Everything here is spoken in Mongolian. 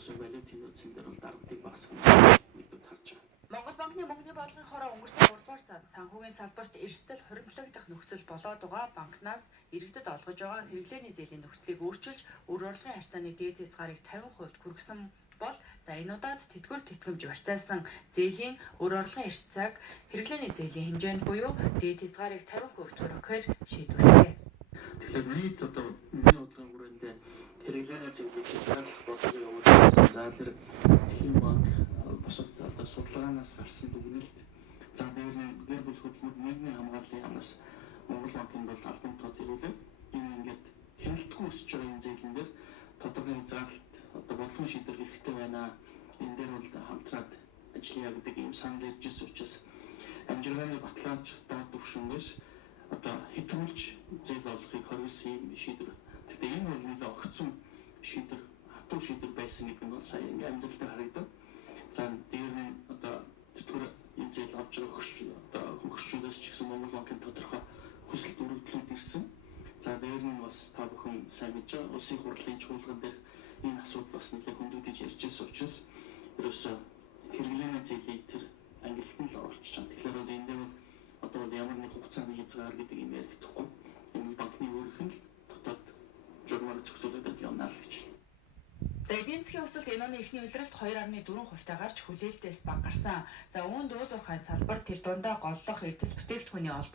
ерөөсөө валютын нөөцийн дээр бол дарамтыг багасгах мэдүүд харж байгаа. Монгол банкны мөнгөний бодлогынхоор өнгөрсөн 3 дугаар сард санхүүгийн салбарт эрсдэл хуримтлагдах нөхцөл болоод байгаа банкнаас иргэдэд олгож байгаа хэрэглээний зээлийн нөхцөлийг өөрчилж, үр орлогын харьцааны дээд хязгаарыг 50% хүргэсэн бол за энэ удаад тэтгэвэр тэтгэмж барьцаалсан зээлийн үр орлогын харьцааг хэрэглээний зээлийн хэмжээнд буюу дээд хязгаарыг 50% хүргэхээр шийдвэрлэв. Тэгэхээр нийт одоо миний бодлогын хүрээнд хэрэглээний зээлийг хязгаарлах бодлого явуулсан. За тэр Дэлхийн банк босод одоо судалгаанаас гарсан дүгнэлт за дээр нь гэр бүл хөдөлмөр нийгмийн хамгааллын яамнаас Монгол банкнд бол албан тоо төрүүлээ. Энэ ингээд хяналтгүй өсөж байгаа энэ зээлэн дээр тодорхой хязгаарлалт одоо бодлогын шийдвэр хэрэгтэй байна. Энэ дээр бол хамтраад ажиллая гэдэг ийм санал ирж ирсэн учраас амжиргааны баталгааж доод түвшингээс одоо хэтгүүлж зээл олохыг хоригдсан юм шийдвэр. Гэхдээ энэ бол нэлээд огцом шийдвэр, хатуу шийдвэр байсан гэдэг нь сая ингээм амьдрал дээр харагдав. За дээр нь одоо тэтгэвэр энэ зээл авч байгаа хөгжчүүдээс ч гэсэн Монгол банкын тодорхой хүсэлт өргөдлүүд ирсэн. За дээр нь бас та бүхэн сайн мэдж байгаа улсын хурлын чуулган дээр энэ асуудал бас нэлээд хөндөгдөж ярьж байсан учраас ерөөсөө хэрэглээний зээлийг тэр ангилалд л оруулж чана. Тэгэхээр бол энэ дээр бол одоо бол ямар нэг хугацааны хязгаар гэдэг юм ярихдаггүй. Энэ банкны өөрийнх нь л дотоод журмаар зохицуулагдаад явна л гэж байна. За эдийн засгийн өсөлт энэ оны эхний улиралд 2.4% гарч хүлээлтээс баг гарсан. За үүнд уул уурхайн салбар тэр дундаа голлох эрдэс бүтээгдэхүүний